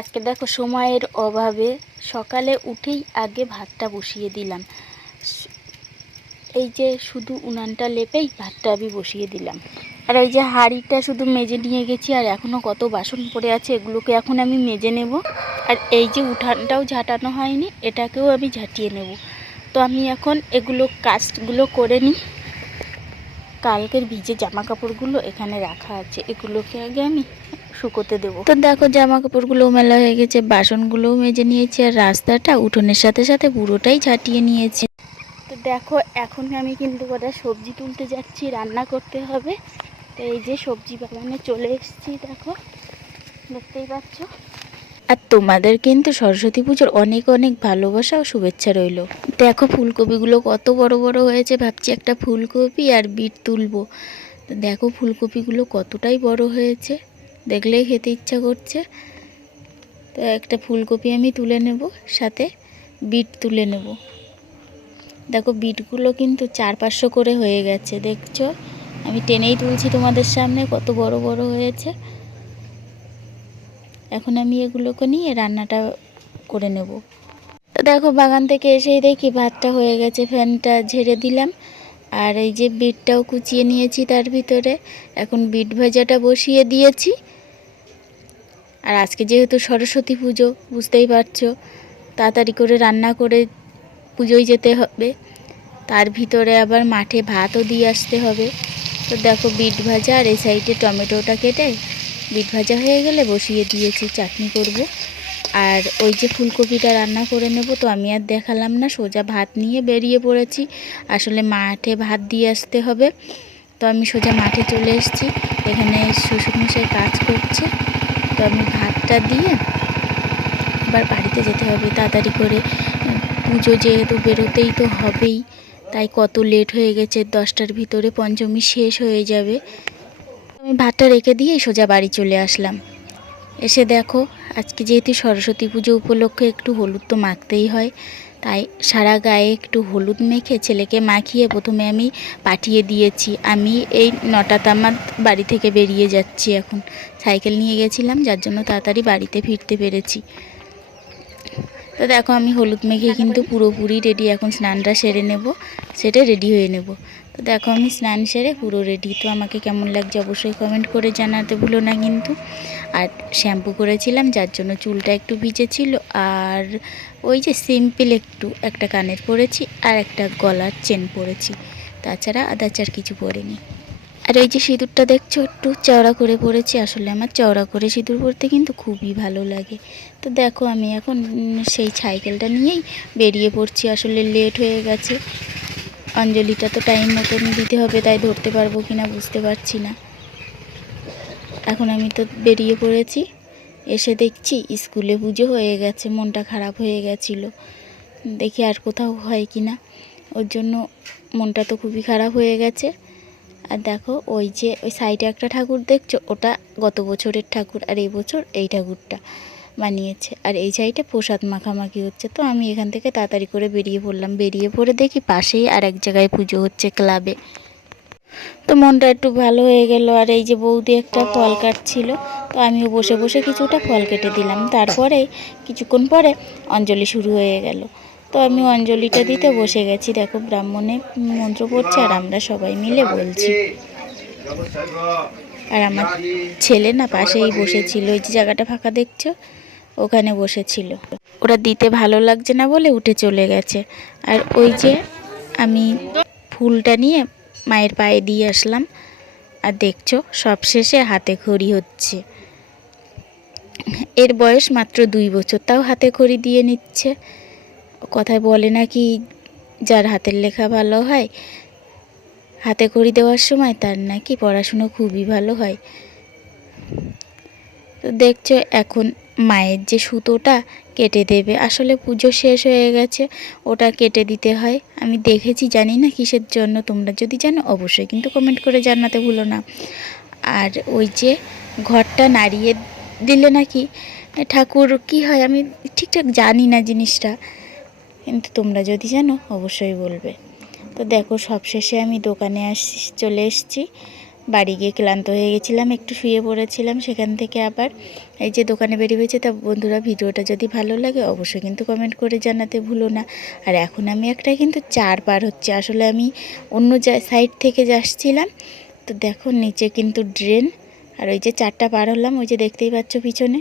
আজকে দেখো সময়ের অভাবে সকালে উঠেই আগে ভাতটা বসিয়ে দিলাম। এই যে শুধু উনানটা লেপেই ভাতটা আমি বসিয়ে দিলাম। আর এই যে হাঁড়িটা শুধু মেজে নিয়ে গেছি, আর এখনও কত বাসন পড়ে আছে এগুলোকে এখন আমি মেজে নেব। আর এই যে উঠানটাও ঝাঁটানো হয়নি, এটাকেও আমি ঝাঁটিয়ে নেব। তো আমি এখন এগুলো কাজগুলো করে নিই। কালকের ভিজে জামা কাপড়গুলো এখানে রাখা আছে, এগুলোকে আগে আমি শুকোতে দেবো। তো দেখো জামা কাপড়গুলো মেলা হয়ে গেছে বাসনগুলোও মেজে নিয়েছি আর রাস্তাটা উঠোনের সাথে সাথে পুরোটাই ঝাঁটিয়ে নিয়েছি। তো দেখো এখন আমি কিন্তু কটা সবজি তুলতে যাচ্ছি রান্না করতে হবে। তো এই যে সবজি বাগানে চলে এসেছি দেখো দেখতেই পাচ্ছ? আর তোমাদের কিন্তু সরস্বতী পুজোর অনেক অনেক ভালোবাসা ও শুভেচ্ছা রইল। দেখো ফুলকপিগুলো কত বড় বড় হয়েছে ভাবছি একটা ফুলকপি আর বিট তুলবো। তো দেখো ফুলকপিগুলো কতটাই বড় হয়েছে। দেখলেই খেতে ইচ্ছা করছে। তো একটা ফুলকপি আমি তুলে নেব, সাথে বিট তুলে নেব। দেখো বিটগুলো কিন্তু চার পাঁচশো করে হয়ে গেছে, দেখছ? আমি টেনেই তুলছি তোমাদের সামনে, কত বড় বড় হয়েছে। এখন আমি এগুলোকে নিয়ে রান্নাটা করে নেব। তো দেখো বাগান থেকে এসেই দেখি ভাতটা হয়ে গেছে, ফ্যানটা ঝেড়ে দিলাম। আর এই যে বিটটাও কুচিয়ে নিয়েছি তার ভিতরে। এখন বিট ভাজাটা বসিয়ে দিয়েছি। আর আজকে যেহেতু সরস্বতী পুজো, বুঝতেই পারছ, তাড়াতাড়ি করে রান্না করে পুজোয় যেতে হবে। তার ভিতরে আবার মাঠে ভাতও দিয়ে আসতে হবে। তো দেখো বিট ভাজা আর এই সাইডে টমেটোটা কেটে বিট ভাজা হয়ে গেলে বসিয়ে দিয়েছি, চাটনি করব। আর ওই যে ফুলকপিটা রান্না করে নেব তো আমি আর দেখালাম না, সোজা ভাত নিয়ে বেরিয়ে পড়েছি। আসলে মাঠে ভাত দিয়ে আসতে হবে। তো আমি সোজা মাঠে চলে এসেছি। এখানে শ্বশুরমশাই কাজ করছে। তো আমি ভাতটা দিয়ে এবার বাড়িতে যেতে হবে, তাড়াতাড়ি করে। পুজো যেহেতু বেরোতেই তো হবেই, তাই কত লেট হয়ে গেছে, দশটার ভিতরে পঞ্চমী শেষ হয়ে যাবে। আমি ভাতটা রেখে দিয়ে সোজা বাড়ি চলে আসলাম। এসে দেখো, আজকে যেহেতু সরস্বতী পুজো উপলক্ষে একটু হলুদ তো মাখতেই হয়, তাই সারা গায়ে একটু হলুদ মেখে ছেলেকে মাখিয়ে প্রথমে আমি পাঠিয়ে দিয়েছি। আমি এই নটাতে আমার বাড়ি থেকে বেরিয়ে যাচ্ছি এখন। সাইকেল নিয়ে গেছিলাম, যার জন্য তাড়াতাড়ি বাড়িতে ফিরতে পেরেছি। তো দেখো, আমি হলুদ মেখে কিন্তু পুরোপুরি রেডি এখন স্নানটা সেরে নেব সেটা রেডি হয়ে নেব। তো দেখো, আমি স্নান সেরে পুরো রেডি তো আমাকে কেমন লাগছে অবশ্যই কমেন্ট করে জানাতে ভুলো না কিন্তু। আর শ্যাম্পু করেছিলাম, যার জন্য চুলটা একটু ভিজে ছিল আর ওই যে সিম্পল একটু, একটা কানের পরেছি আর একটা গলার চেন পরেছি। তাছাড়া আদার্স আর কিছু পরিনি। আর এই যে সিঁদুরটা দেখছ, একটু চওড়া করে পরেছি। আসলে আমার চওড়া করে সিঁদুর পরতে কিন্তু খুবই ভালো লাগে। তো দেখো, আমি এখন সেই সাইকেলটা নিয়েই বেরিয়ে পড়ছি। আসলে লেট হয়ে গেছে। অঞ্জলিটা তো টাইম মতন দিতে হবে, তাই ধরতে পারব কি না বুঝতে পারছি না। এখন আমি তো বেরিয়ে পড়েছি। এসে দেখছি স্কুলে পুজো হয়ে গেছে, মনটা খারাপ হয়ে গেছিল। দেখি আর কোথাও হয় কি না ওর জন্য মনটা তো খুবই খারাপ হয়ে গেছে। আর দেখো, ওই যে ওই সাইডে একটা ঠাকুর দেখছ, ওটা গত বছরের ঠাকুর আর এই বছর এই ঠাকুরটা বানিয়েছে। আর এই সাইডে প্রসাদ মাখামাখি হচ্ছে। তো আমি এখান থেকে তাড়াতাড়ি করে বেরিয়ে পড়লাম। বেরিয়ে পড়ে দেখি পাশেই আর এক জায়গায় পুজো হচ্ছে ক্লাবে। তো মনটা একটু ভালো হয়ে গেল, আর এই যে বৌদি একটা ফল কাটছিল, তো আমিও বসে বসে কিছুটা ফল কেটে দিলাম। তারপরে কিছুক্ষণ পরে অঞ্জলি শুরু হয়ে গেল। তো আমি অঞ্জলিটা দিতে বসে গেছি। দেখো ব্রাহ্মণে মন্ত্র পড়ছে, আর আমরা সবাই মিলে বলছি। আর আমার ছেলে না পাশেই বসেছিল। ওই যে জায়গাটা ফাঁকা দেখছ? ওখানে বসেছিল। ওরা দিতে ভালো লাগছে না বলে উঠে চলে গেছে। আর ওই যে আমি ফুলটা নিয়ে মায়ের পায়ে দিয়ে আসলাম। আর দেখছ, সবশেষে হাতে খড়ি হচ্ছে। এর বয়স মাত্র দুই বছর, তাও হাতে খড়ি দিয়ে নিচ্ছে। কথায় বলে নাকি যার হাতের লেখা ভালো হয়, হাতে খড়ি দেওয়ার সময় তার নাকি পড়াশুনো খুবই ভালো হয়। তো দেখছ, এখন মায়ের যে সুতোটা কেটে দেবে। আসলে পুজো শেষ হয়ে গেছে, ওটা কেটে দিতে হয়। আমি দেখেছি, জানি না কিসের জন্য, তোমরা যদি জানো অবশ্যই কিন্তু কমেন্ট করে জানাতে ভুলো না। আর ওই যে ঘরটা নাড়িয়ে দিলে নাকি, ঠাকুর কি হয় আমি ঠিকঠাক জানি না জিনিসটা, কিন্তু তোমরা যদি জানো অবশ্যই বলবে। তো দেখো সবশেষে আমি দোকানে আস চলে এসেছি। বাড়ি গিয়ে ক্লান্ত হয়ে গেছিলাম, একটু শুয়ে পড়েছিলাম, সেখান থেকে আবার এই যে দোকানে বেরিয়ে হয়েছে তা বন্ধুরা ভিডিওটা যদি ভালো লাগে অবশ্যই কিন্তু কমেন্ট করে জানাতে ভুলো না। আর এখন আমি একটা কিন্তু চার পার হচ্ছে, আসলে আমি অন্য সাইড থেকে যাচ্ছিলাম তো দেখো নিচে কিন্তু ড্রেন আর ওই যে চারটা পার হলাম, ওই যে দেখতেই পাচ্ছ পিছনে।